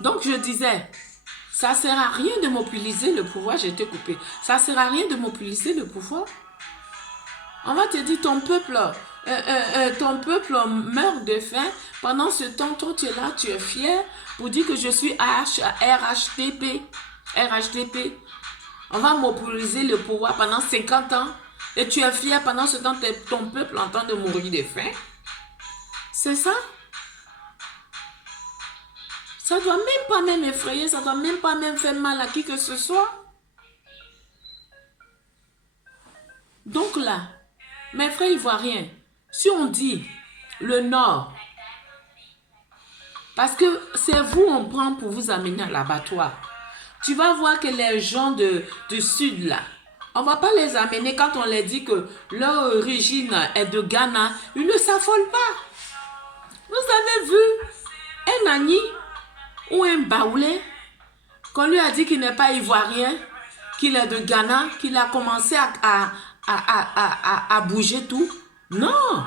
Donc je disais, ça ne sert à rien de mobiliser le pouvoir, j'ai été coupé. Ça ne sert à rien de mobiliser le pouvoir. On va te dire, ton peuple meurt de faim. Pendant ce temps, toi, tu es là, tu es fier pour dire que je suis RHDP. RHDP. On va mobiliser le pouvoir pendant 50 ans. Et tu es fier pendant ce temps, ton peuple est en train de mourir de faim. C'est ça? Ça ne doit même pas même effrayer, ça ne doit même pas même faire mal à qui que ce soit. Donc là, mes frères ivoiriens, si on dit le Nord, parce que c'est vous on prend pour vous amener à l'abattoir, tu vas voir que les gens du Sud là, on ne va pas les amener quand on leur dit que leur origine est de Ghana, ils ne s'affolent pas. Vous avez vu un Nani ou un Baoulé qu'on lui a dit qu'il n'est pas ivoirien, qu'il est de Ghana, qu'il a commencé à bouger tout. Non,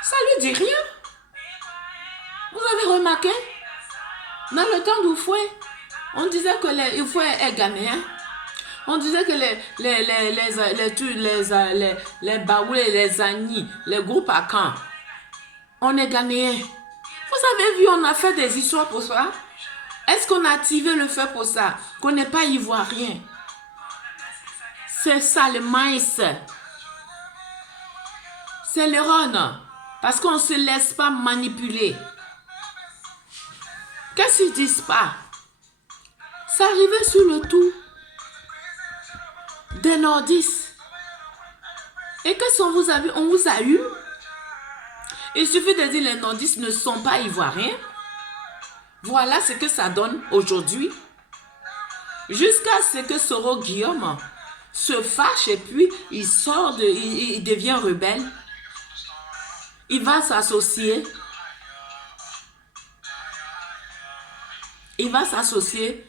ça lui dit rien. Vous avez remarqué? Dans le temps d'Oufoué, on disait que l'Oufoué est ghanéen. On disait que les Baoulés, les Agnis, les groupes à Caen, on est ghanéens. Vous avez vu, on a fait des histoires pour ça. Est-ce qu'on a activé le feu pour ça? Qu'on n'est pas ivoirien. C'est ça le maïs. C'est le rhum. Parce qu'on ne se laisse pas manipuler. Qu'est-ce qu'ils disent pas? Ça arrivait sur le tout des nordistes. Et qu'est-ce qu'on vous a vu? On vous a eu. Il suffit de dire les nordistes ne sont pas ivoiriens. Voilà ce que ça donne aujourd'hui. Jusqu'à ce que Soro Guillaume se fâche et puis il sort, il devient rebelle. Il va s'associer. Il va s'associer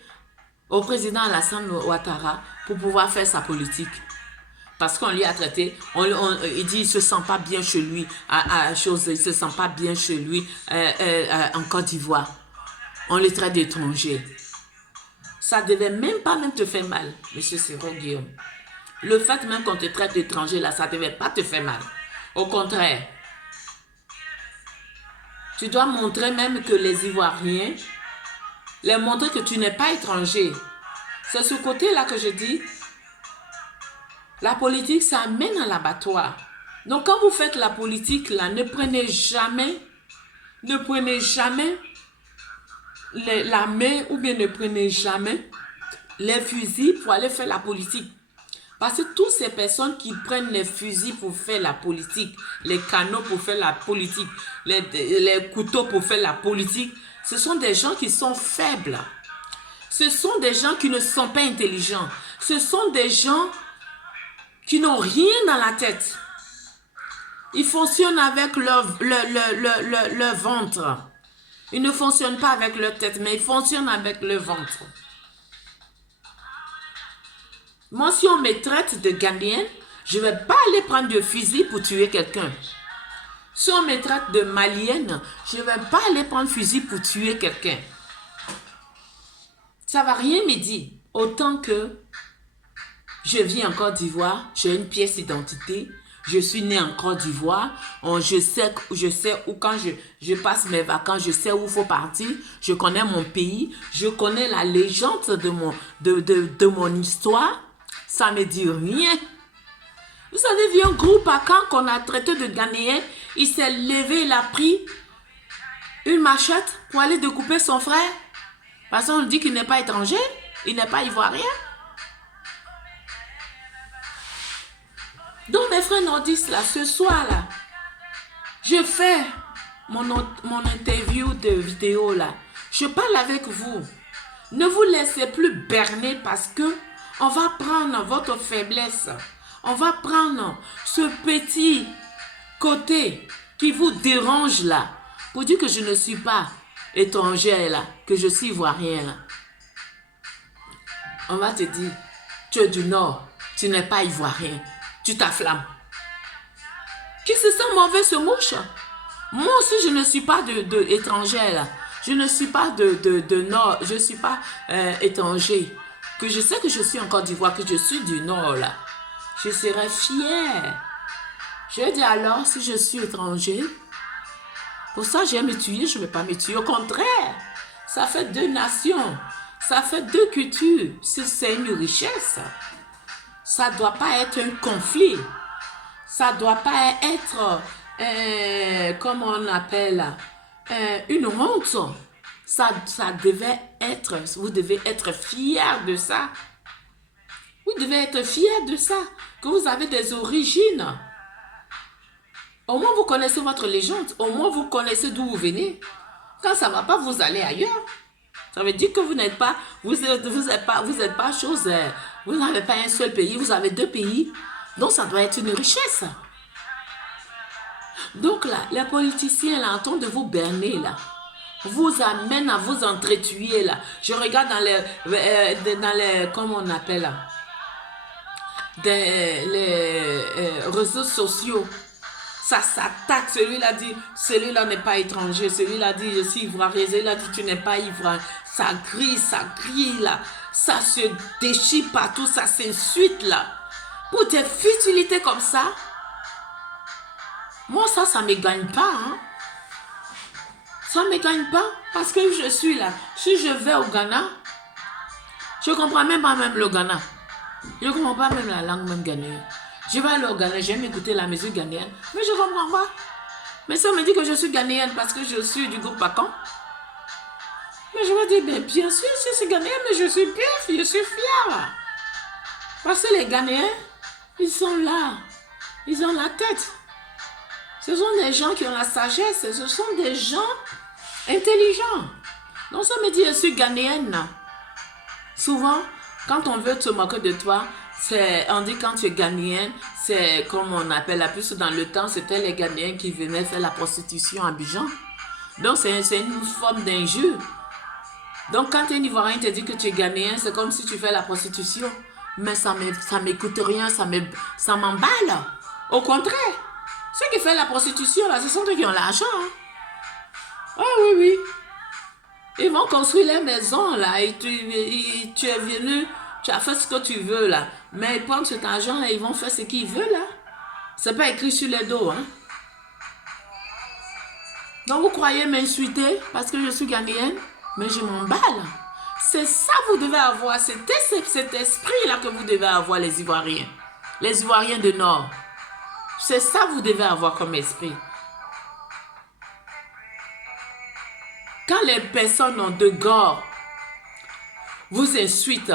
au président Alassane Ouattara pour pouvoir faire sa politique. Parce qu'on lui a traité, il dit qu'il ne se sent pas bien chez lui, il ne se sent pas bien chez lui en Côte d'Ivoire. On le traite d'étranger. Ça ne devait même pas même te faire mal, M. Soro Guillaume. Le fait même qu'on te traite d'étranger, là, ça ne devait pas te faire mal. Au contraire, tu dois montrer même que les Ivoiriens, leur montrer que tu n'es pas étranger. C'est ce côté-là que je dis, la politique, ça amène à l'abattoir. Donc, quand vous faites la politique, là, ne prenez jamais la main ou bien ne prenez jamais les fusils pour aller faire la politique. Parce que toutes ces personnes qui prennent les fusils pour faire la politique, les canons pour faire la politique, les couteaux pour faire la politique, ce sont des gens qui sont faibles. Ce sont des gens qui ne sont pas intelligents. Ce sont des gens qui n'ont rien dans la tête. Ils fonctionnent avec leur ventre. Ils ne fonctionnent pas avec leur tête, mais ils fonctionnent avec le ventre. Moi, si on me traite de Ghanéenne, je ne vais pas aller prendre de fusil pour tuer quelqu'un. Si on me traite de Malienne, je ne vais pas aller prendre fusil pour tuer quelqu'un. Ça ne va rien me dire. Autant que je vis en Côte d'Ivoire, j'ai une pièce d'identité, je suis né en Côte d'Ivoire, je sais où quand je passe mes vacances, je sais où il faut partir, je connais mon pays, je connais la légende de mon histoire, ça ne me dit rien. Vous avez vu un groupe à Caen qu'on a traité de Ghanéen, il s'est levé, il a pris une machette pour aller découper son frère, parce qu'on dit qu'il n'est pas étranger, il n'est pas ivoirien. Donc mes frères nordistes là, ce soir là, je fais mon interview de vidéo là. Je parle avec vous. Ne vous laissez plus berner parce que on va prendre votre faiblesse. On va prendre ce petit côté qui vous dérange là. Pour dire que je ne suis pas étrangère là, que je suis ivoirien là. On va te dire, tu es du Nord, tu n'es pas ivoirien. Tu t'afflammes. Qui se sent mauvais se mouche. Moi aussi, je ne suis pas étrangère là. Je ne suis pas de Nord, je ne suis pas étranger. Que je sais que je suis en Côte d'Ivoire, que je suis du Nord, là. Je serais fière. Je dis alors, si je suis étranger, pour ça, je vais me tuer, je ne vais pas me tuer. Au contraire, ça fait deux nations, ça fait deux cultures. C'est une richesse. Ça ne doit pas être un conflit. Ça ne doit pas être, comment on appelle, une honte. Ça devait être, vous devez être fiers de ça. Vous devez être fiers de ça, que vous avez des origines. Au moins, vous connaissez votre légende. Au moins, vous connaissez d'où vous venez. Quand ça ne va pas, vous allez ailleurs. Ça veut dire que vous n'êtes pas, vous êtes pas chose, vous n'avez pas un seul pays, vous avez deux pays. Donc, ça doit être une richesse. Donc, là, les politiciens, là, en train de vous berner, là, vous amènent à vous entretuer, là. Je regarde dans les comment on appelle, là, les réseaux sociaux. Ça s'attaque, celui-là dit, celui-là n'est pas étranger, celui-là dit, je suis ivoirien, celui-là dit, tu n'es pas ivoirien. Ça crie, là, ça se déchire partout, ça s'insulte, là. Pour des futilités comme ça, moi, ça ne me gagne pas, hein. Ça ne me gagne pas, parce que je suis là. Si je vais au Ghana, je ne comprends même pas le Ghana. Je ne comprends pas même la langue même ghanéenne. Je vais aller au Ghana, j'aime écouter la musique ghanéenne, mais je ne comprends pas. Mais ça me dit que je suis ghanéenne parce que je suis du groupe Pacan. Mais je vais dire, bien sûr, je suis ghanéenne, mais je suis bien, je suis fière. Parce que les Ghanéens, ils sont là. Ils ont la tête. Ce sont des gens qui ont la sagesse. Ce sont des gens intelligents. Donc ça me dit, je suis ghanéenne. Souvent, quand on veut te moquer de toi, on dit quand tu es ghanéenne, c'est comme on appelle la plus dans le temps, c'était les Ghanéens qui venaient faire la prostitution à Abidjan. Donc c'est une forme d'injure. Donc quand un Ivoirien te dit que tu es ghanéen, c'est comme si tu fais la prostitution. Mais ça m'écoute rien, ça m'emballe. Au contraire, ceux qui font la prostitution, là, ce sont ceux qui ont l'argent. Hein. Ah oui. Ils vont construire les maisons, là, et tu es venu, tu as fait ce que tu veux, là. Mais ils prennent cet argent, là, ils vont faire ce qu'ils veulent, là. C'est pas écrit sur les dos, hein. Donc, vous croyez m'insulter parce que je suis ghanéenne, mais je m'emballe. C'est ça que vous devez avoir, c'est cet esprit-là que vous devez avoir, les Ivoiriens. Les Ivoiriens du Nord. C'est ça que vous devez avoir comme esprit. Quand les personnes ont de gore vous insultent,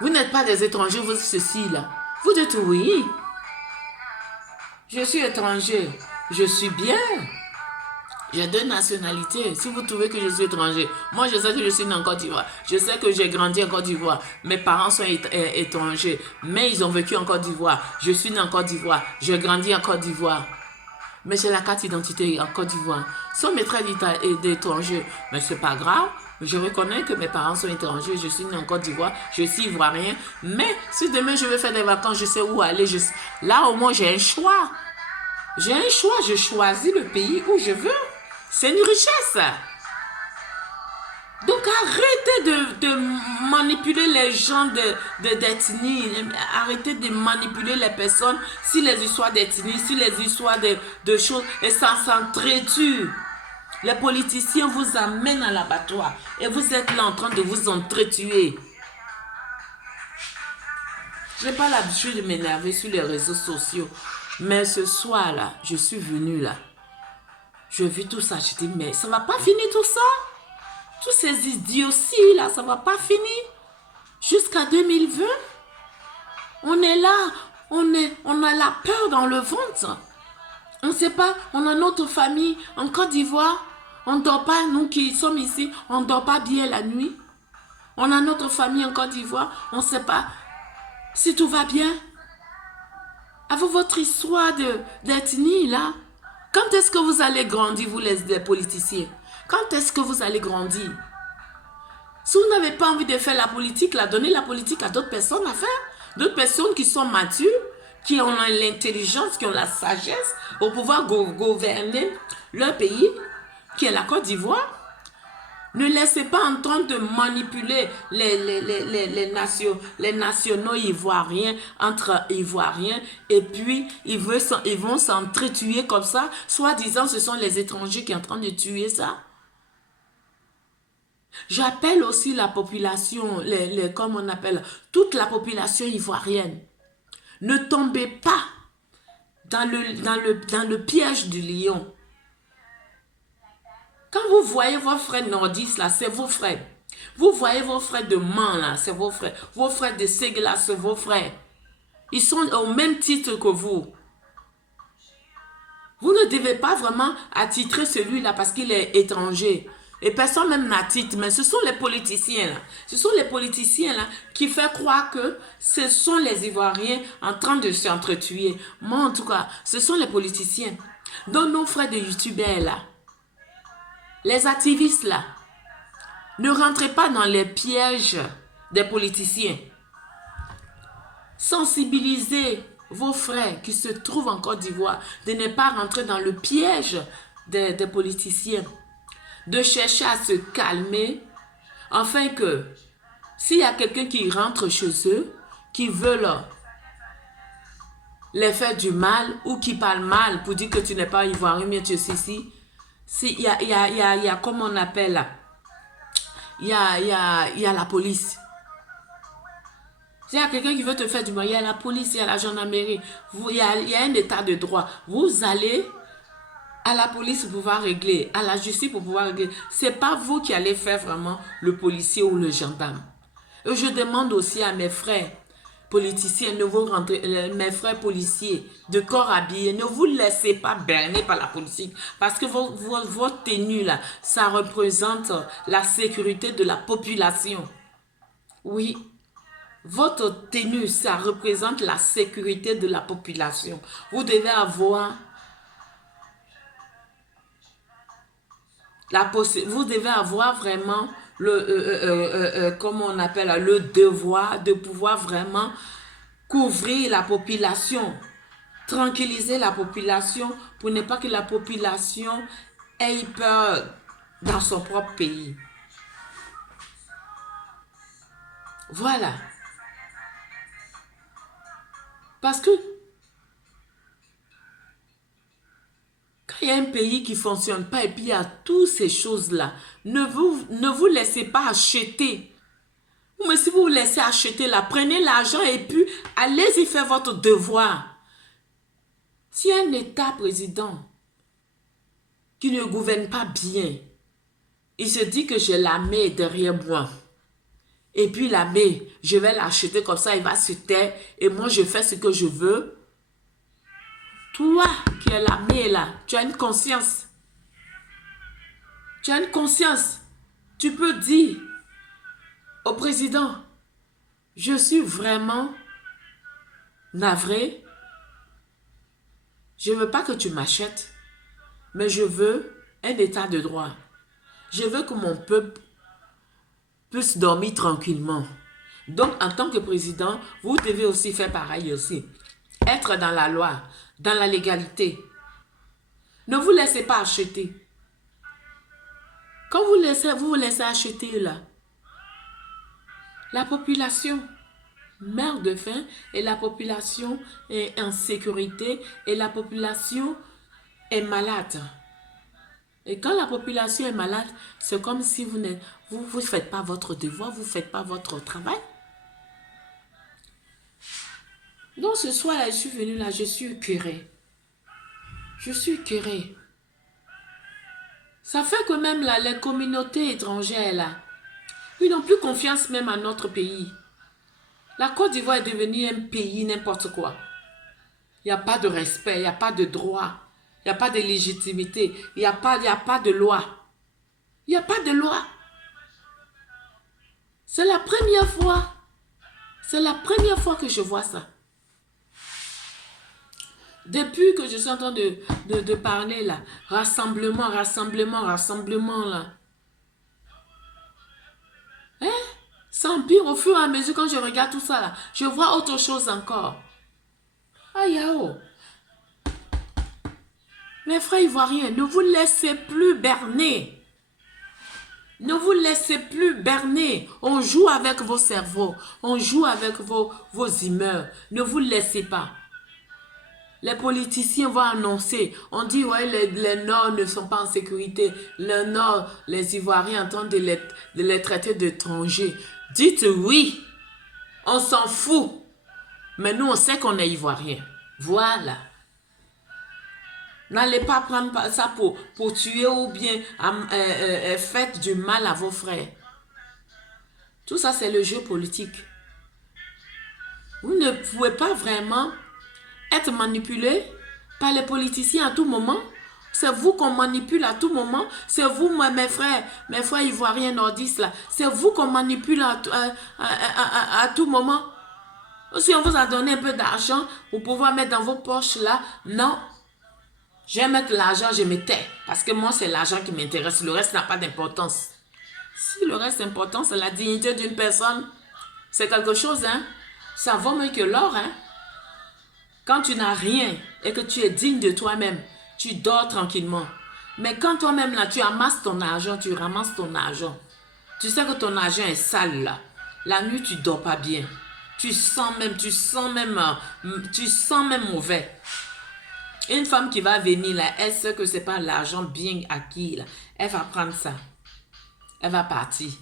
vous n'êtes pas des étrangers, vous ceci là. Vous dites oui, je suis étranger, je suis bien. J'ai deux nationalités. Si vous trouvez que je suis étranger, moi je sais que je suis né en Côte d'Ivoire. Je sais que j'ai grandi en Côte d'Ivoire. Mes parents sont étrangers, mais ils ont vécu en Côte d'Ivoire. Je suis né en Côte d'Ivoire. J'ai grandi en Côte d'Ivoire. Mais j'ai la carte d'identité en Côte d'Ivoire. Sont mes traits d'étrangers. Mais c'est pas grave. Je reconnais que mes parents sont étrangers. Je suis né en Côte d'Ivoire. Je suis ivoirien. Mais si demain je veux faire des vacances, je sais où aller. Là au moins j'ai un choix. J'ai un choix. Je choisis le pays où je veux. C'est une richesse. Donc arrêtez de manipuler les gens d'ethnie. Arrêtez de manipuler les personnes sur les histoires d'ethnie, sur les histoires de choses. Et ça s'entretue. Les politiciens vous amènent à l'abattoir. Et vous êtes là en train de vous entretuer. Je n'ai pas l'habitude de m'énerver sur les réseaux sociaux. Mais ce soir-là, je suis venue là. Je vis tout ça. Je dis, mais ça ne va pas finir tout ça? Tous ces idioties là, ça ne va pas finir. Jusqu'à 2020, on est là, on a la peur dans le ventre. On ne sait pas, on a notre famille en Côte d'Ivoire. On ne dort pas, nous qui sommes ici, on ne dort pas bien la nuit. On a notre famille en Côte d'Ivoire, on ne sait pas si tout va bien. Avec votre histoire d'ethnie là, quand est-ce que vous allez grandir, vous les politiciens? Quand est-ce que vous allez grandir? Si vous n'avez pas envie de faire la politique, là, donnez la politique à d'autres personnes à faire. D'autres personnes qui sont matures, qui ont l'intelligence, qui ont la sagesse pour pouvoir gouverner leur pays. qui est la Côte d'Ivoire. Ne laissez pas en train de manipuler les nationaux ivoiriens entre ivoiriens et puis ils vont s'entretuer comme ça, soi-disant ce sont les étrangers qui sont en train de tuer ça. J'appelle aussi la population, comme on appelle, toute la population ivoirienne. Ne tombez pas dans le piège du lion. Quand vous voyez vos frères nordistes, là, c'est vos frères. Vous voyez vos frères de Man, là, c'est vos frères. Vos frères de Ségla, c'est vos frères. Ils sont au même titre que vous. Vous ne devez pas vraiment attitrer celui-là parce qu'il est étranger. Et personne même n'attitre, mais ce sont les politiciens, là. Ce sont les politiciens, là, qui font croire que ce sont les Ivoiriens en train de s'entretuer. Moi, en tout cas, ce sont les politiciens. Donc, nos frères de youtubeurs, là, les activistes là, ne rentrez pas dans les pièges des politiciens. Sensibilisez vos frères qui se trouvent en Côte d'Ivoire de ne pas rentrer dans le piège des politiciens. De chercher à se calmer, afin que s'il y a quelqu'un qui rentre chez eux, qui veut les faire du mal ou qui parle mal pour dire que tu n'es pas ivoirien, mais tu es ici. Il y a, comme on appelle là, il y a la police. S'il y a quelqu'un qui veut te faire du mal, il y a la police, il y a la gendarmerie, il y a un état de droit. Vous allez à la police pour pouvoir régler, à la justice pour pouvoir régler. Ce n'est pas vous qui allez faire vraiment le policier ou le gendarme. Et je demande aussi à mes frères politiciens, mes frères policiers de corps habillés, ne vous laissez pas berner par la politique parce que votre tenue là, ça représente la sécurité de la population. Oui, votre tenue, ça représente la sécurité de la population. Vous devez avoir vous devez avoir vraiment comme on appelle, le devoir de pouvoir vraiment couvrir la population, tranquilliser la population pour ne pas que la population ait peur dans son propre pays. Voilà. Parce que quand il y a un pays qui ne fonctionne pas et puis il y a toutes ces choses-là, ne vous laissez pas acheter. Mais si vous vous laissez acheter là, prenez l'argent et puis allez-y faire votre devoir. Si un État-président qui ne gouverne pas bien, il se dit que j'ai l'armée derrière moi. Et puis l'armée, je vais l'acheter comme ça, il va se taire et moi je fais ce que je veux. Toi qui es l'armée là, tu as une conscience. Tu as une conscience. Tu peux dire au président, je suis vraiment navré. Je ne veux pas que tu m'achètes, mais je veux un état de droit. Je veux que mon peuple puisse dormir tranquillement. Donc, en tant que président, vous devez aussi faire pareil aussi. Être dans la loi, dans la légalité. Ne vous laissez pas acheter. Quand vous vous laissez acheter là, la population meurt de faim et la population est en sécurité et la population est malade. Et quand la population est malade, c'est comme si vous ne faites pas votre devoir, vous ne faites pas votre travail. Donc ce soir-là, je suis venue là, je suis écœurée. Je suis écœurée. Ça fait que même là, les communautés étrangères là, ils n'ont plus confiance même à notre pays. La Côte d'Ivoire est devenue un pays n'importe quoi. Il n'y a pas de respect, il n'y a pas de droit, il n'y a pas de légitimité, il n'y a pas de loi. Il n'y a pas de loi. C'est la première fois. C'est la première fois que je vois ça. Depuis que je suis en train de parler là, rassemblement là. Hein? Ça empire au fur et à mesure quand je regarde tout ça là. Je vois autre chose encore. Aïe, oh. Mes frères ivoiriens, ne vous laissez plus berner. Ne vous laissez plus berner. On joue avec vos cerveaux. On joue avec vos humeurs. Ne vous laissez pas. Les politiciens vont annoncer. On dit, ouais, les Nord ne sont pas en sécurité. Le Nord, les Ivoiriens entendent de les traiter d'étrangers. Dites oui. On s'en fout. Mais nous, on sait qu'on est Ivoiriens. Voilà. N'allez pas prendre ça pour tuer ou bien faites du mal à vos frères. Tout ça, c'est le jeu politique. Vous ne pouvez pas vraiment être manipulé par les politiciens à tout moment. C'est vous qu'on manipule à tout moment. C'est vous, mes frères ivoiriens nordistes, là. C'est vous qu'on manipule à tout moment. Si on vous a donné un peu d'argent pour pouvoir mettre dans vos poches, là, non. Je vais mettre l'argent, je me tais. Parce que moi, c'est l'argent qui m'intéresse. Le reste n'a pas d'importance. Si le reste est important, c'est la dignité d'une personne. C'est quelque chose, hein. Ça vaut mieux que l'or, hein. Quand tu n'as rien et que tu es digne de toi-même, tu dors tranquillement. Mais quand toi-même, là, tu amasses ton argent, tu ramasses ton argent. Tu sais que ton argent est sale, là. La nuit, tu ne dors pas bien. Tu sens même mauvais. Une femme qui va venir là, elle sait que ce n'est pas l'argent bien acquis là. Elle va prendre ça. Elle va partir.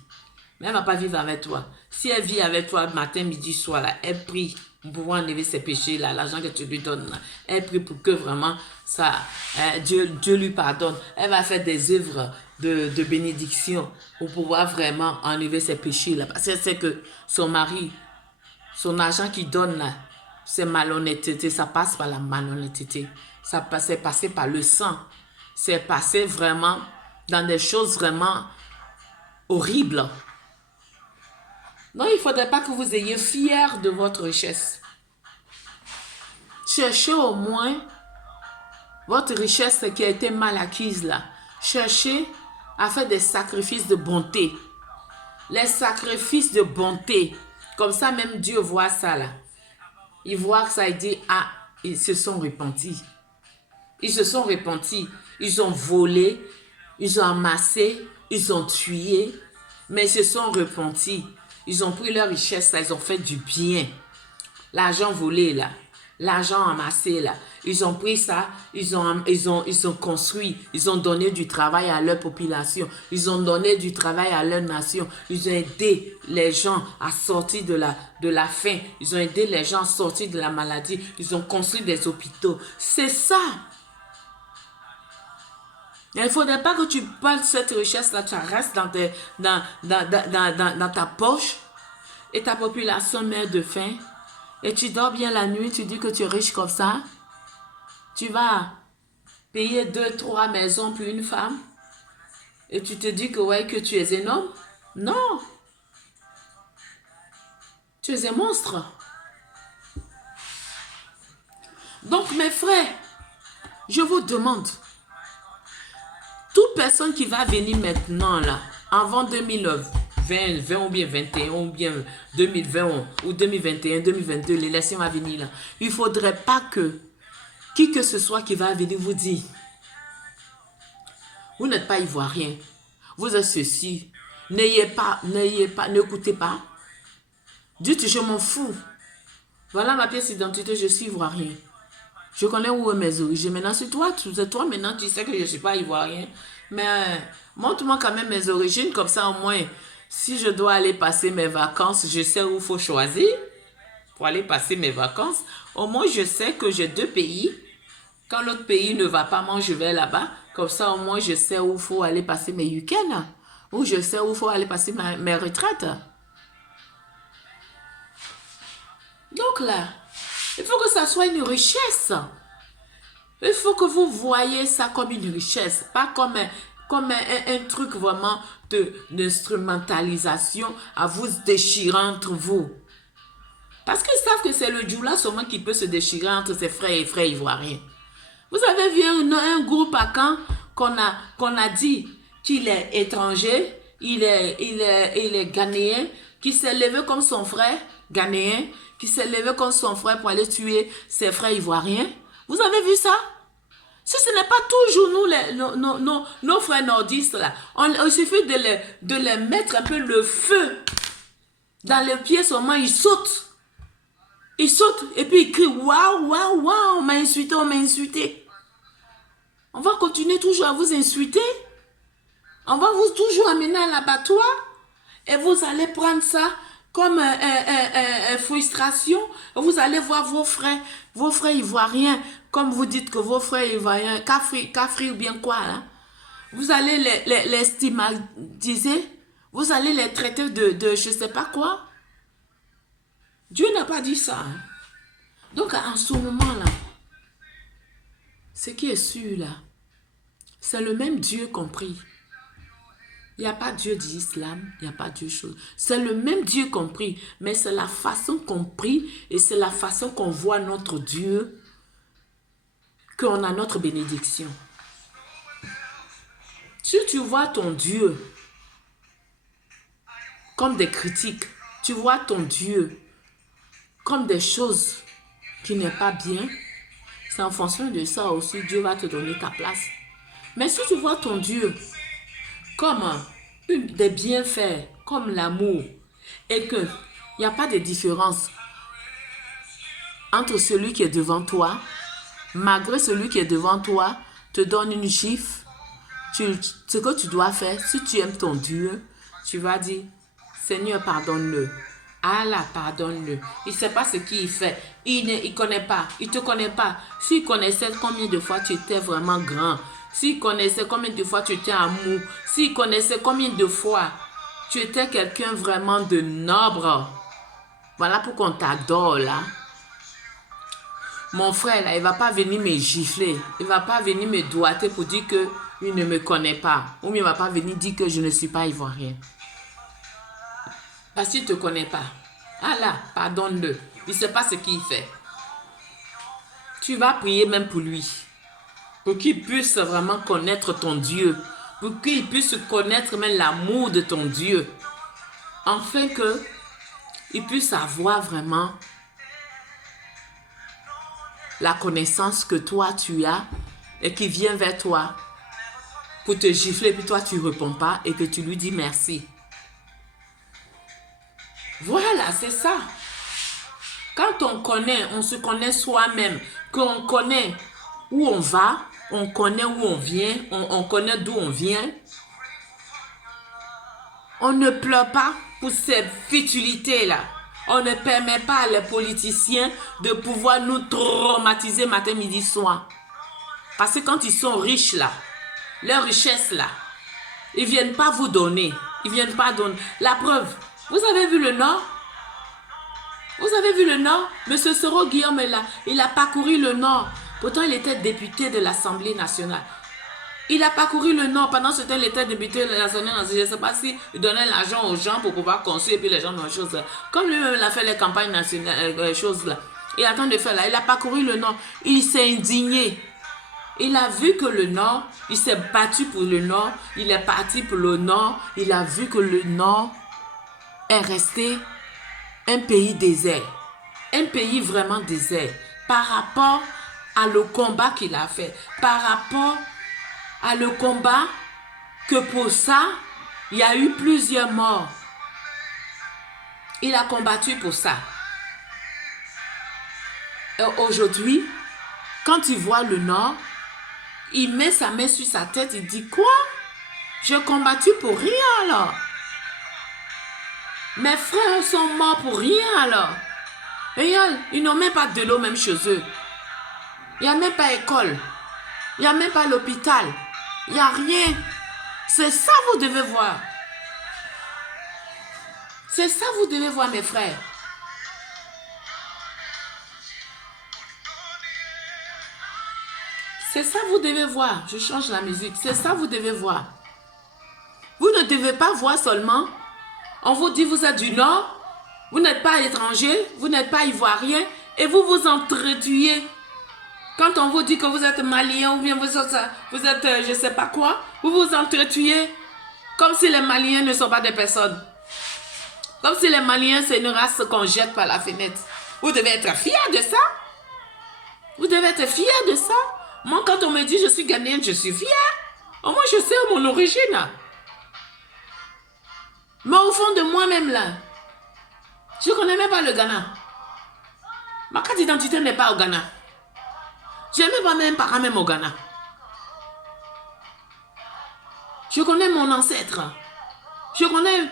Mais elle ne va pas vivre avec toi. Si elle vit avec toi matin, midi, soir, là, elle prie pour pouvoir enlever ses péchés, là, l'argent que tu lui donnes. Là. Elle prie pour que vraiment ça, Dieu lui pardonne. Elle va faire des œuvres de bénédiction pour pouvoir vraiment enlever ses péchés. Là, parce qu'elle sait que son mari, son argent qu'il donne là, c'est malhonnêteté, ça passe par la malhonnêteté. C'est passé par le sang. C'est passé vraiment dans des choses vraiment horribles. Non, il ne faudrait pas que vous ayez fier de votre richesse. Cherchez au moins votre richesse qui a été mal acquise là. Cherchez à faire des sacrifices de bonté. Les sacrifices de bonté. Comme ça, même Dieu voit ça là. Il voit ça et dit, ah, ils se sont repentis. Ils se sont repentis. Ils ont volé, ils ont amassé, ils ont tué, mais ils se sont repentis. Ils ont pris leur richesse, là, ils ont fait du bien. L'argent volé, là, l'argent amassé, là, ils ont pris ça, ils ont construit, ils ont donné du travail à leur population, ils ont donné du travail à leur nation, ils ont aidé les gens à sortir de la faim, ils ont aidé les gens à sortir de la maladie, ils ont construit des hôpitaux. C'est ça. Il ne faudrait pas que tu parles de cette richesse-là, tu restes dans ta poche et ta population meurt de faim et tu dors bien la nuit, tu dis que tu es riche comme ça. Tu vas payer 2, 3 maisons pour une femme et tu te dis que, ouais, que tu es énorme. Non. Tu es un monstre. Donc, mes frères, je vous demande, toute personne qui va venir maintenant, là, avant 2020 ou bien 21 ou bien 2020 ou 2021, 2022, l'élection va venir là. Il ne faudrait pas que qui que ce soit qui va venir vous dire, vous n'êtes pas ivoirien, vous êtes ceci, n'écoutez pas. Dites, je m'en fous. Voilà ma pièce d'identité, je suis ivoirien. Je connais où est mes origines. Maintenant, c'est toi maintenant, tu sais que je ne suis pas ivoirien. Mais montre-moi quand même mes origines, comme ça au moins, si je dois aller passer mes vacances, je sais où il faut choisir pour aller passer mes vacances. Au moins, je sais que j'ai 2 pays. Quand l'autre pays ne va pas, moi, je vais là-bas. Comme ça, au moins, je sais où il faut aller passer mes week-ends. Ou je sais où il faut aller passer mes retraites. Donc là, il faut que ça soit une richesse. Il faut que vous voyez ça comme une richesse, pas comme un truc vraiment d'instrumentalisation à vous déchirer entre vous. Parce qu'ils savent que c'est le Djoula seulement qui peut se déchirer entre ses frères et frères ivoiriens. Vous avez vu un groupe à Caen qu'on a dit qu'il est étranger, il est ghanéen, qui s'est levé comme son frère ghanéen, qui s'est levé comme son frère pour aller tuer ses frères ivoiriens. Vous avez vu ça? Si ce n'est pas toujours nous, nos frères nordistes, là, il suffit de les mettre un peu le feu dans les pieds seulement, ils sautent. Ils sautent et puis ils crient, waouh, waouh, waouh, on m'a insulté, on m'a insulté. On va continuer toujours à vous insulter. On va vous toujours amener à l'abattoir et vous allez prendre ça comme frustration. Vous allez voir vos frères ivoiriens, comme vous dites que vos frères ivoiriens, Cafri ou bien quoi, là. Vous allez les stigmatiser, vous allez les traiter de je ne sais pas quoi. Dieu n'a pas dit ça. Hein. Donc, en ce moment-là, ce qui est sûr, là, c'est le même Dieu qu'on prie. Il n'y a pas Dieu d'islam, il n'y a pas Dieu chose. C'est le même Dieu qu'on prie, mais c'est la façon qu'on prie et c'est la façon qu'on voit notre Dieu qu'on a notre bénédiction. Si tu vois ton Dieu comme des critiques, tu vois ton Dieu comme des choses qui n'est pas bien, c'est en fonction de ça aussi Dieu va te donner ta place. Mais si tu vois ton Dieu comme des bienfaits, comme l'amour, et qu'il n'y a pas de différence entre celui qui est devant toi, malgré celui qui est devant toi te donne une gifle, ce que tu dois faire, si tu aimes ton Dieu, tu vas dire, Seigneur, pardonne-le. Allah, pardonne-le. Il ne sait pas ce qu'il fait. Il ne connaît pas. Il ne te connaît pas. S'il connaissait combien de fois tu étais vraiment grand, s'il connaissait combien de fois tu étais amour, s'il connaissait combien de fois tu étais quelqu'un vraiment de noble, voilà pourquoi on t'adore là. Mon frère là, il ne va pas venir me gifler. Il ne va pas venir me doigter pour dire qu'il ne me connaît pas. Ou il ne va pas venir dire que je ne suis pas ivoirien. Parce qu'il ne te connaît pas. Allah, pardonne-le. Il ne sait pas ce qu'il fait. Tu vas prier même pour lui. Pour qu'il puisse vraiment connaître ton Dieu. Pour qu'il puisse connaître même l'amour de ton Dieu. Afin qu'il puisse avoir vraiment la connaissance que toi tu as et qui vient vers toi pour te gifler. Puis toi tu ne réponds pas et que tu lui dis merci. Voilà, c'est ça. Quand on se connaît soi-même, qu'on connaît où on va, on connaît où on vient, on connaît d'où on vient, on ne pleure pas pour ces futilités-là. On ne permet pas les politiciens de pouvoir nous traumatiser matin, midi, soir. Parce que quand ils sont riches là, leur richesse là, ils ne viennent pas vous donner. Ils ne viennent pas donner. La preuve, vous avez vu le Nord? Vous avez vu le Nord? Monsieur Soro Guillaume est là. Il a parcouru le Nord. Pourtant, il était député de l'Assemblée nationale. Il a parcouru le Nord. Pendant ce temps, il était député de l'Assemblée nationale. Je ne sais pas s'il donnait l'argent aux gens pour pouvoir construire et puis les gens dans les choses là. Comme lui-même, il a fait les campagnes nationales, les choses là. Il attend de faire là. Il a parcouru le Nord. Il s'est indigné. Il a vu que le Nord, il s'est battu pour le Nord. Il est parti pour le Nord. Il a vu que le Nord est resté un pays désert, un pays vraiment désert par rapport à le combat qu'il a fait, par rapport à le combat que pour ça, il y a eu plusieurs morts. Il a combattu pour ça. Et aujourd'hui, quand il voit le Nord, il met sa main sur sa tête, il dit quoi? J'ai combattu pour rien alors. Mes frères sont morts pour rien alors. Regarde, ils n'ont même pas de l'eau même chez eux. Il n'y a même pas école. Il n'y a même pas l'hôpital. Il n'y a rien. C'est ça vous devez voir. C'est ça vous devez voir mes frères. C'est ça vous devez voir. Je change la musique. C'est ça vous devez voir. Vous ne devez pas voir seulement. On vous dit vous êtes du Nord, vous n'êtes pas étranger, vous n'êtes pas ivoirien et vous vous entretuez. Quand on vous dit que vous êtes malien ou bien vous êtes je ne sais pas quoi, vous vous entretuez comme si les Maliens ne sont pas des personnes. Comme si les Maliens c'est une race qu'on jette par la fenêtre. Vous devez être fiers de ça. Vous devez être fiers de ça. Moi, quand on me dit je suis ghanéenne, je suis fière. Au moins, je sais mon origine. Mais au fond de moi-même, là, je ne connais même pas le Ghana. Ma carte d'identité n'est pas au Ghana. Je n'ai même pas mes parents même au Ghana. Je connais mon ancêtre. Je connais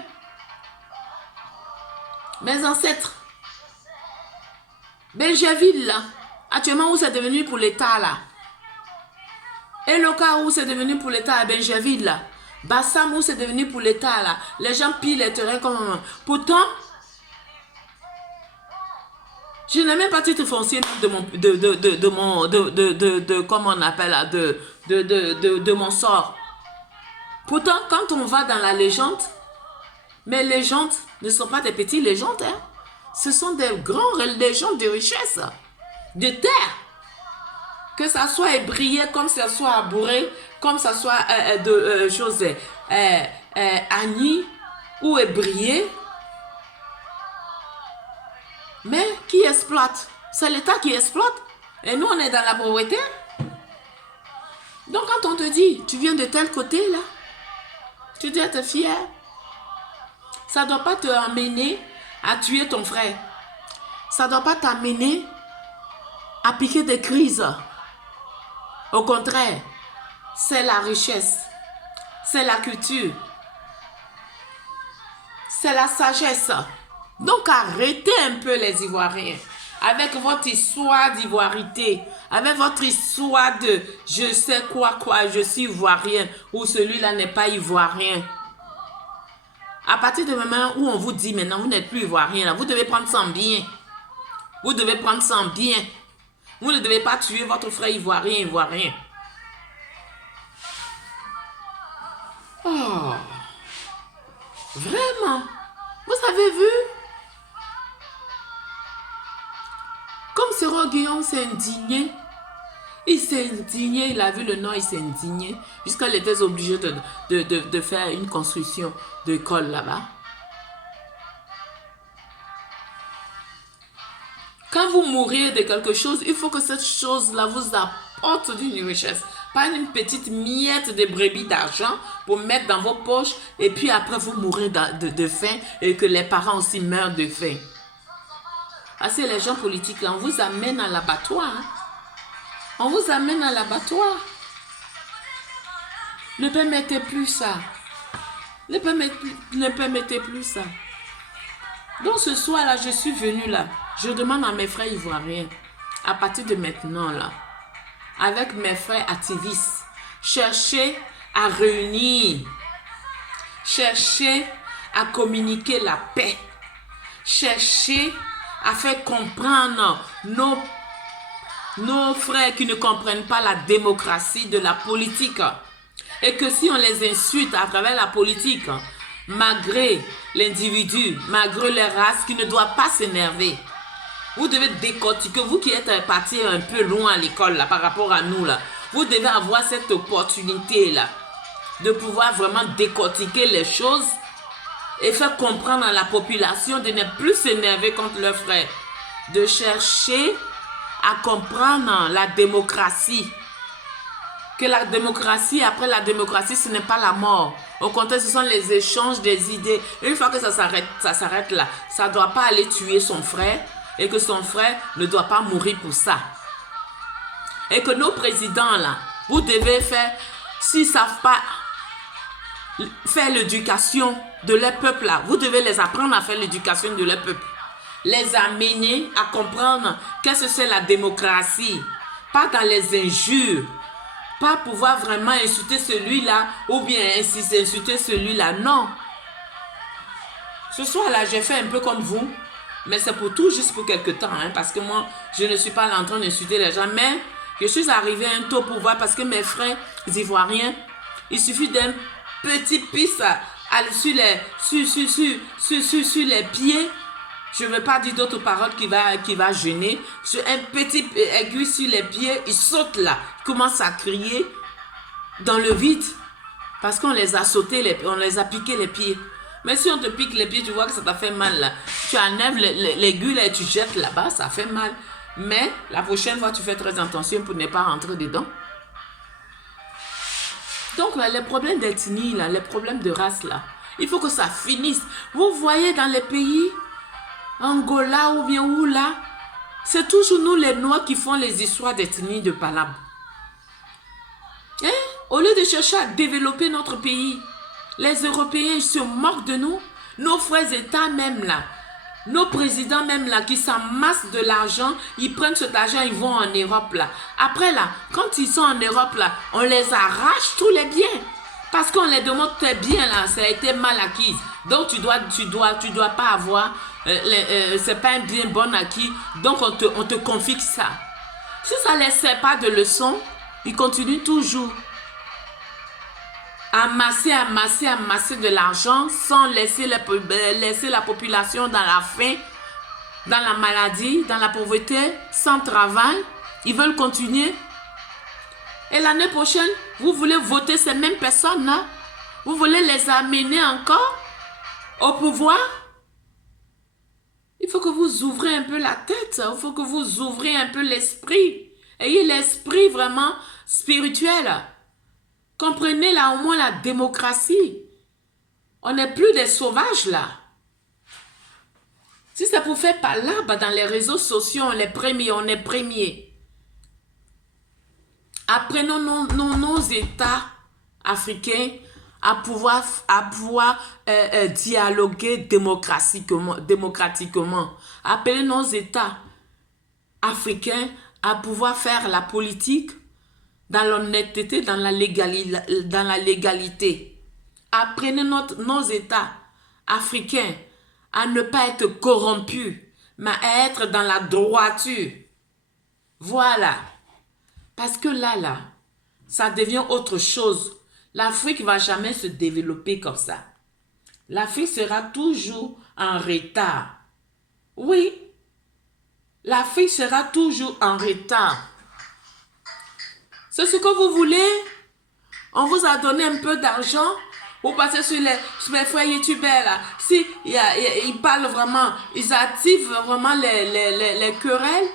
mes ancêtres. Benjaville, là, actuellement où c'est devenu pour l'État, là. Et le cas où c'est devenu pour l'État à Benjaville, là. Bassam où c'est devenu pour l'État, là. Les gens pillent les terrains comme... Pourtant, je n'ai même pas titre foncier comment on appelle là, de mon sort. Pourtant, quand on va dans la légende, mes légendes ne sont pas des petites légendes, hein. Ce sont des grands légendes de richesse, de terre. Que ça soit ébrié, comme ça soit abouré, comme ça soit agni ou ébrié. Mais qui exploite? C'est l'État qui exploite. Et nous, on est dans la pauvreté. Donc, quand on te dit, tu viens de tel côté, là, tu dois être fier. Ça ne doit pas te amener à tuer ton frère. Ça ne doit pas t'amener à piquer des crises. Au contraire, c'est la richesse. C'est la culture. C'est la sagesse. Donc, arrêtez un peu les Ivoiriens. Avec votre histoire d'ivoirité. Avec votre histoire de je sais quoi, je suis ivoirien. Ou celui-là n'est pas ivoirien. À partir du moment où on vous dit maintenant, vous n'êtes plus ivoirien, là, vous devez prendre ça en bien. Vous devez prendre ça en bien. Vous ne devez pas tuer votre frère ivoirien. Oh, vraiment? Vous avez vu? Comme Sero Guillaume s'est indigné. Il s'est indigné, il a vu le Nord, il s'est indigné. Jusqu'à il était obligé de faire une construction d'école là-bas. Quand vous mourrez de quelque chose, il faut que cette chose-là vous apporte d'une richesse. Pas une petite miette de brebis d'argent pour mettre dans vos poches et puis après vous mourrez de faim et que les parents aussi meurent de faim. Parce que les gens politiques, là, on vous amène à l'abattoir. Hein? On vous amène à l'abattoir. Ne permettez plus ça. Ne permettez plus ça. Donc ce soir-là, je suis venue là. Je demande à mes frères ivoiriens, à partir de maintenant là, avec mes frères activistes, cherchez à réunir, cherchez à communiquer la paix, cherchez à faire comprendre nos frères qui ne comprennent pas la démocratie de la politique. Et que si on les insulte à travers la politique, malgré l'individu, malgré les races, qui ne doivent pas s'énerver. Vous devez décortiquer, vous qui êtes partis un peu loin à l'école là, par rapport à nous là, vous devez avoir cette opportunité là, de pouvoir vraiment décortiquer les choses et faire comprendre à la population de ne plus s'énerver contre leurs frères, de chercher à comprendre la démocratie. Que la démocratie, après la démocratie, ce n'est pas la mort. Au contraire, ce sont les échanges des idées. Une fois que ça s'arrête là. Ça ne doit pas aller tuer son frère et que son frère ne doit pas mourir pour ça. Et que nos présidents là, vous devez faire, s'ils ne savent pas faire l'éducation de leur peuple là, vous devez les apprendre à faire l'éducation de leur peuple. Les amener à comprendre qu'est-ce que c'est la démocratie. Pas dans les injures. Pas pouvoir vraiment insulter celui-là ou bien insulter celui-là. Non. Ce soir-là, j'ai fait un peu comme vous. Mais c'est pour tout, juste pour quelque temps. Hein, parce que moi, je ne suis pas là en train d'insulter les gens. Mais je suis arrivé à un taux pour voir parce que mes frères ivoiriens, il suffit d'un petit pisse sur les pieds. Je ne veux pas dire d'autres paroles qui va gêner. Sur un petit aiguille sur les pieds, il saute là. Il commence à crier dans le vide. Parce qu'on les a sautés, on les a piqués les pieds. Mais si on te pique les pieds, tu vois que ça t'a fait mal là. Tu enlèves l'aiguille et tu jettes là-bas, ça fait mal. Mais la prochaine fois, tu fais très attention pour ne pas rentrer dedans. Donc là, les problèmes d'ethnie, là, les problèmes de race, là, il faut que ça finisse. Vous voyez dans les pays, Angola ou bien où là, c'est toujours nous les Noirs qui font les histoires d'ethnie de Paname. Hein? Au lieu de chercher à développer notre pays, les Européens se moquent de nous. Nos frères États même là, nos présidents même là, qui s'amassent de l'argent, ils prennent cet argent, ils vont en Europe là. Après là, quand ils sont en Europe là, on les arrache tous les biens. Parce qu'on les demande très bien là, ça a été mal acquis. Donc tu dois pas avoir, c'est pas un bien bon acquis, donc on te confie ça. Si ça ne les sert pas de leçon, ils continuent toujours à amasser de l'argent sans laisser la population dans la faim, dans la maladie, dans la pauvreté, sans travail. Ils veulent continuer. Et l'année prochaine, vous voulez voter ces mêmes personnes-là? Vous voulez les amener encore au pouvoir? Il faut que vous ouvrez un peu la tête. Il faut que vous ouvrez un peu l'esprit. Ayez l'esprit vraiment spirituel. Comprenez là au moins la démocratie. On n'est plus des sauvages là. Si ça vous fait pas là, bah dans les réseaux sociaux, on est premiers. Apprenons nos États africains à pouvoir dialoguer démocratiquement. Appelez nos États africains à pouvoir faire la politique dans l'honnêteté, dans la légalité. Apprenez nos États africains à ne pas être corrompus, mais à être dans la droiture. Voilà. Parce que là, ça devient autre chose. L'Afrique ne va jamais se développer comme ça. L'Afrique sera toujours en retard. Oui, l'Afrique sera toujours en retard. C'est ce que vous voulez? On vous a donné un peu d'argent. Vous passez sur les frères youtubeurs là. Si ils parlent vraiment, ils activent vraiment les querelles.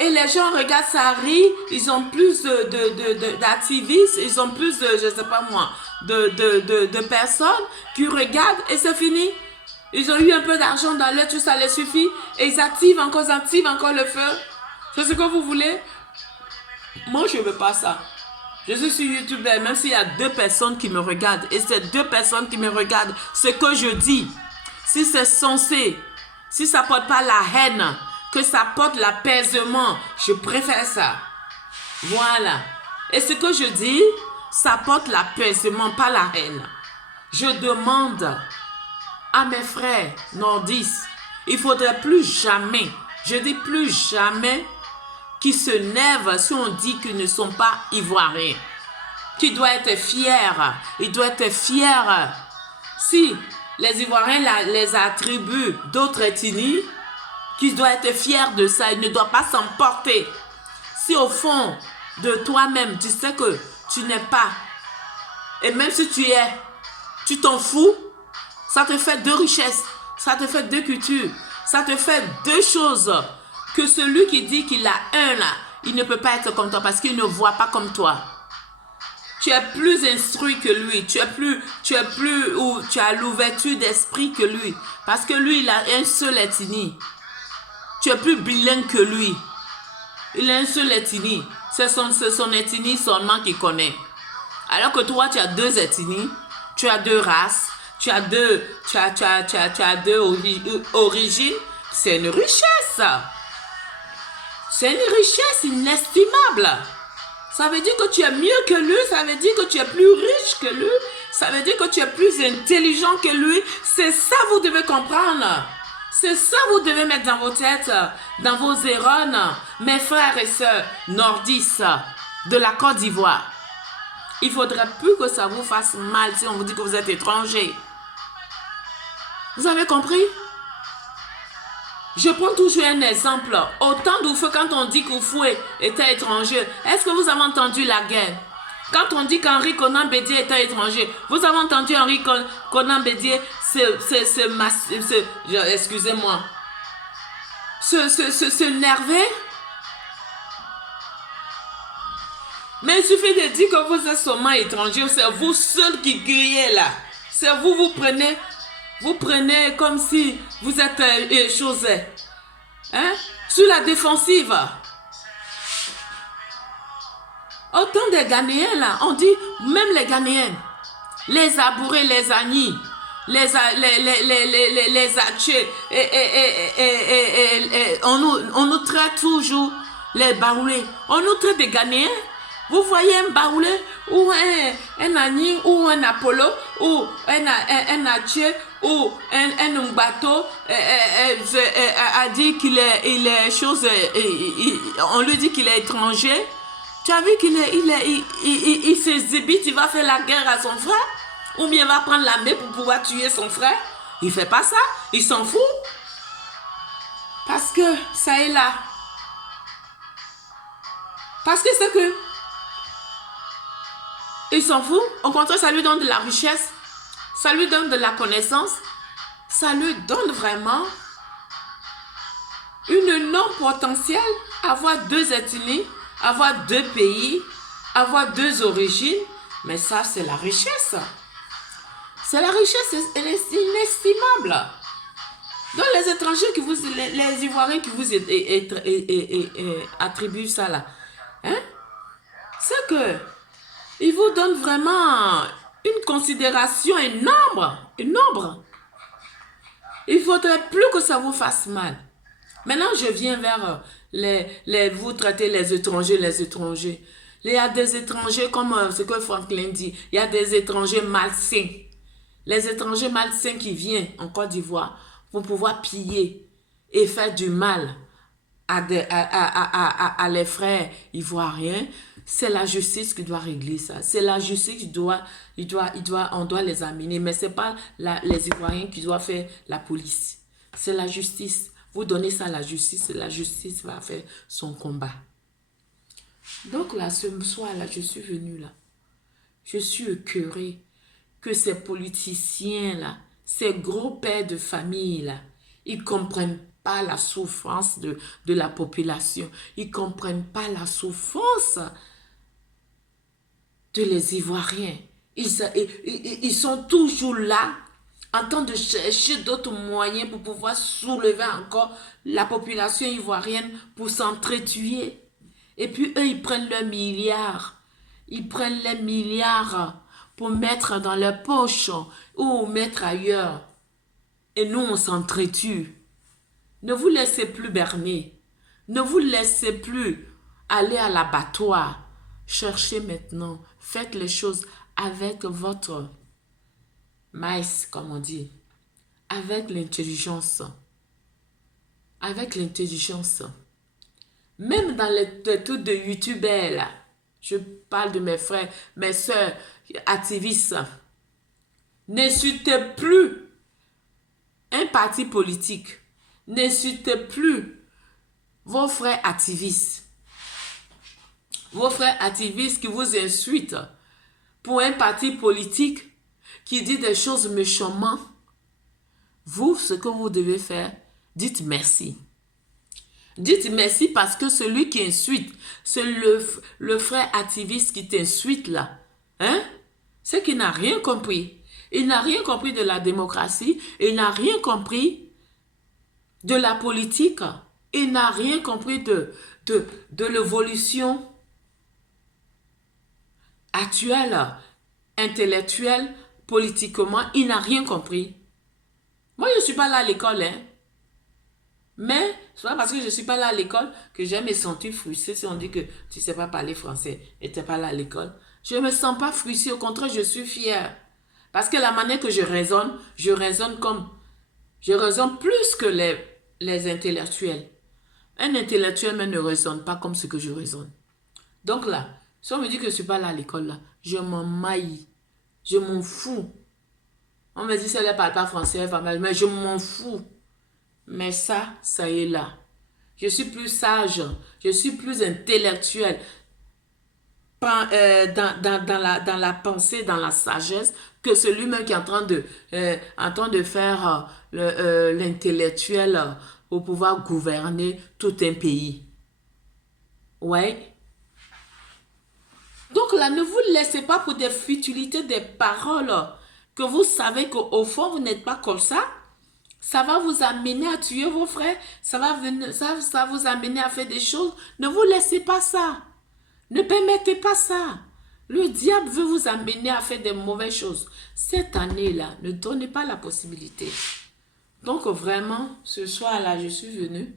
Et les gens regardent ça, rient, ils ont plus d'activistes, ils ont plus de, je sais pas moi, de personnes qui regardent et c'est fini. Ils ont eu un peu d'argent dans l'œil, tout ça les suffit. Et ils activent encore le feu. C'est ce que vous voulez? Moi, je ne veux pas ça. Je suis sur YouTube, même s'il y a 2 personnes qui me regardent. Et ces 2 personnes qui me regardent, ce que je dis, si c'est censé, si ça ne porte pas la haine, que ça porte l'apaisement, je préfère ça. Voilà. Et ce que je dis, ça porte l'apaisement, pas la haine. Je demande à mes frères nordistes, il ne faudrait plus jamais, je dis plus jamais, qu'ils se nervent si on dit qu'ils ne sont pas ivoiriens. Qu'ils doivent être fiers. Ils doivent être fiers. Si les Ivoiriens les attribuent d'autres ethnies, qu'ils doivent être fiers de ça. Ils ne doivent pas s'emporter. Si au fond de toi-même, tu sais que tu n'es pas, et même si tu es, tu t'en fous, ça te fait 2 richesses, ça te fait 2 cultures, ça te fait 2 choses que celui qui dit qu'il a un là, il ne peut pas être comme toi parce qu'il ne voit pas comme toi. Tu es plus instruit que lui, tu as l'ouverture d'esprit que lui, parce que lui, il a un seul ethnie. Tu es plus bilingue que lui. Il a un seul ethnie. C'est son ethnie seulement qu'il connaît. Alors que toi, tu as 2 ethnies, tu as 2 races, tu as 2 origines. C'est une richesse. C'est une richesse inestimable. Ça veut dire que tu es mieux que lui, ça veut dire que tu es plus riche que lui, ça veut dire que tu es plus intelligent que lui. C'est ça que vous devez comprendre. C'est ça que vous devez mettre dans vos têtes, dans vos erreurs, mes frères et sœurs nordistes de la Côte d'Ivoire. Il ne faudrait plus que ça vous fasse mal si on vous dit que vous êtes étranger. Vous avez compris? Je prends toujours un exemple. Au temps d'Oufou, quand on dit qu'Oufou était étranger, est-ce que vous avez entendu la guerre? Quand on dit qu'Henri Konan Bédié était étranger, vous avez entendu Henri Konan Bédié excusez-moi, se nerver? Mais il suffit de dire que vous êtes seulement étranger, c'est vous seul qui criez là. C'est vous, vous prenez comme si vous êtes chose, hein, sur la défensive. Autant des Ghanéens là, on dit, même les Ghanéens, les Abourés, les Agnis, les Atchés, on nous traite toujours les Baoulés. On nous traite des Ghanéens. Vous voyez un Baoulé ou un Agni ou un Apollo ou un Atché ou un bateau a dit qu'il est chose, on lui dit qu'il est étranger. Tu as vu qu'il s'exhibite, il va faire la guerre à son frère? Ou bien il va prendre l'armée pour pouvoir tuer son frère? Il ne fait pas ça, il s'en fout. Parce que ça est là. Parce que c'est que il s'en fout. Au contraire, ça lui donne de la richesse, ça lui donne de la connaissance, ça lui donne vraiment une énorme potentiel, avoir deux ethnies, avoir deux pays, avoir deux origines. Mais ça, c'est la richesse. C'est la richesse, elle est inestimable. Donc les étrangers, les Ivoiriens qui vous attribuent ça là, hein, c'est que ils vous donnent vraiment une considération énorme, énorme. Il ne faudrait plus que ça vous fasse mal. Maintenant, je viens vers vous traitez les étrangers, les étrangers. Il y a des étrangers, comme ce que Franklin dit, il y a des étrangers malsains. Les étrangers malsains qui viennent en Côte d'Ivoire pour pouvoir piller et faire du mal à les frères ivoiriens. C'est la justice qui doit régler ça. C'est la justice qui on doit les amener. Mais ce n'est pas les Ivoiriens qui doivent faire la police. C'est la justice. Vous donnez ça à la justice va faire son combat. Donc là, ce soir-là, je suis venue là. Je suis écœurée que ces politiciens-là, ces gros pères de famille-là, ils ne comprennent pas la souffrance de la population. Ils ne comprennent pas la souffrance de les Ivoiriens. Ils sont toujours là en train de chercher d'autres moyens pour pouvoir soulever encore la population ivoirienne pour s'entretuer. Et puis eux, ils prennent leurs milliards. Ils prennent les milliards pour mettre dans leur poche ou mettre ailleurs. Et nous, on s'entretue. Ne vous laissez plus berner. Ne vous laissez plus aller à l'abattoir. Cherchez maintenant. Faites les choses avec votre maïs, comme on dit. Avec l'intelligence. Avec l'intelligence. Même dans les trucs de youtubeurs, là, je parle de mes frères, mes soeurs activistes. N'insultez plus un parti politique. N'insultez plus vos frères activistes. Vos frères activistes qui vous insultent pour un parti politique qui dit des choses méchamment. Vous, ce que vous devez faire, dites merci. Dites merci parce que celui qui insulte, c'est le frère activiste qui t'insulte là. Hein? C'est qu'il n'a rien compris. Il n'a rien compris de la démocratie. Il n'a rien compris de la politique. Il n'a rien compris de l'évolution actuelle, intellectuelle, politiquement. Il n'a rien compris. Moi, je ne suis pas là à l'école, hein. Mais ce n'est pas parce que je ne suis pas là à l'école que j'aime me sentir frustrée si on dit que tu ne sais pas parler français et tu n'es pas là à l'école. Je ne me sens pas frustrée, au contraire, je suis fière. Parce que la manière que je raisonne plus que les intellectuels. Un intellectuel même ne raisonne pas comme ce que je raisonne. Donc là, si on me dit que je ne suis pas là à l'école, là, je m'en maille. Je m'en fous. On me dit si elle ne parle pas français, elle va mal, mais je m'en fous. Mais ça est là. Je suis plus sage, je suis plus intellectuel dans la pensée, dans la sagesse, que celui-même qui est en train de faire l'intellectuel pour pouvoir gouverner tout un pays. Ouais. Donc là, ne vous laissez pas pour des futilités, des paroles que vous savez qu'au fond, vous n'êtes pas comme ça. Ça va vous amener à tuer vos frères. Ça va vous amener à faire des choses. Ne vous laissez pas ça. Ne permettez pas ça. Le diable veut vous amener à faire des mauvaises choses. Cette année-là, ne donnez pas la possibilité. Donc vraiment, ce soir-là, je suis venue.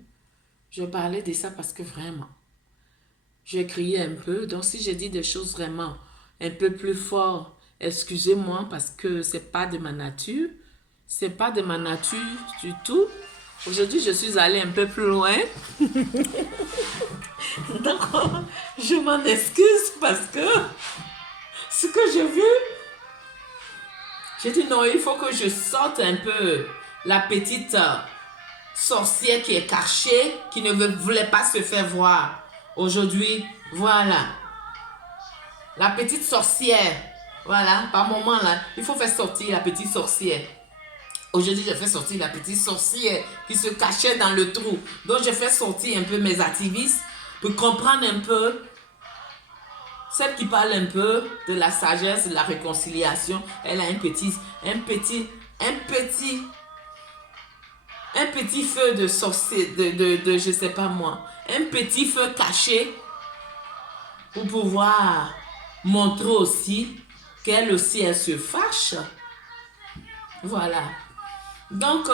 Je parlais de ça parce que vraiment, j'ai crié un peu. Donc si j'ai dit des choses vraiment un peu plus fort, excusez-moi parce que c'est pas de ma nature. C'est pas de ma nature du tout. Aujourd'hui, je suis allée un peu plus loin. Donc, je m'en excuse parce que ce que j'ai vu, j'ai dit non, il faut que je sorte un peu la petite sorcière qui est cachée, qui ne voulait pas se faire voir. Aujourd'hui, voilà. La petite sorcière. Voilà, par moment là, il faut faire sortir la petite sorcière. Aujourd'hui, je fais sortir la petite sorcière qui se cachait dans le trou. Donc, je fais sortir un peu mes activistes pour comprendre un peu, celle qui parle un peu de la sagesse, de la réconciliation. Elle a un petit feu de sorcier, je sais pas moi, un petit feu caché pour pouvoir montrer aussi qu'elle aussi, elle se fâche. Voilà. Donc,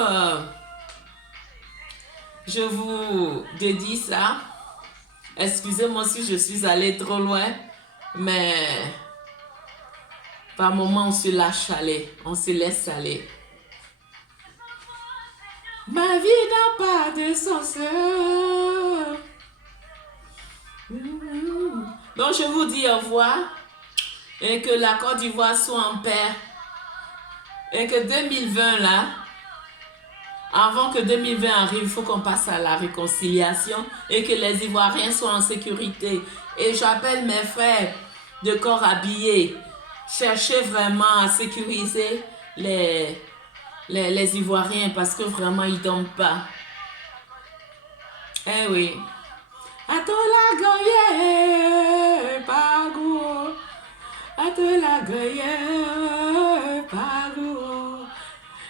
je vous dédie ça. Excusez-moi si je suis allée trop loin, mais par moments, on se lâche aller, on se laisse aller. Ma vie n'a pas de sens. Donc, je vous dis au revoir et que la Côte d'Ivoire soit en paix et que 2020 là, avant que 2020 arrive, il faut qu'on passe à la réconciliation et que les Ivoiriens soient en sécurité. Et j'appelle mes frères de corps habillés, cherchez vraiment à sécuriser les Ivoiriens parce que vraiment ils ne dorment pas. Eh oui. Atola goye pago, atola goye pago,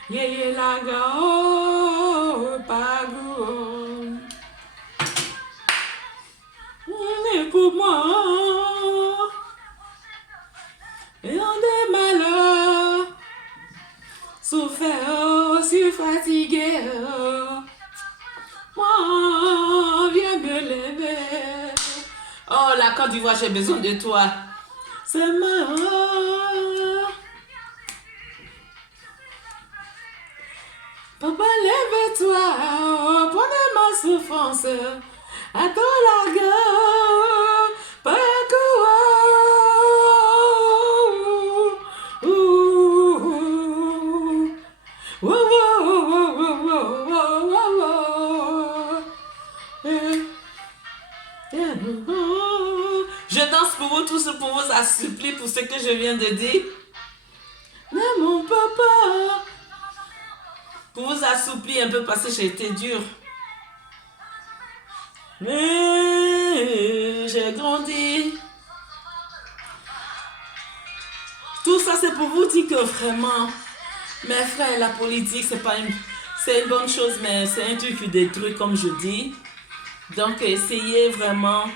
yeye la go pago. Mais pour moi, et on des malheurs, souffert, suis fatigué. Moi, viens me lever. Oh, la Côte d'Ivoire, j'ai besoin de toi. C'est moi. Papa, lève-toi. Prenez ma souffrance. À ton lago. Je danse pour vous tous, pour vous assouplir pour ce que je viens de dire. Mais mon papa, pour vous assouplir un peu parce que j'ai été dure. Mais j'ai grandi. Tout ça, c'est pour vous dire que vraiment, mes frères, la politique, c'est une bonne chose, mais c'est un truc qui détruit, comme je dis. Donc, essayez vraiment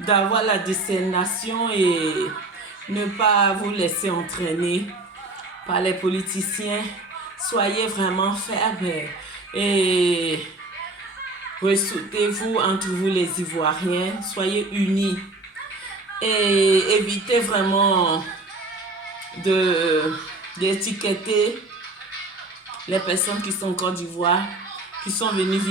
d'avoir la discernation et ne pas vous laisser entraîner par les politiciens. Soyez vraiment fermes et ressoutez-vous entre vous les Ivoiriens. Soyez unis et évitez vraiment d'étiqueter les personnes qui sont en Côte d'Ivoire, qui sont venues vivre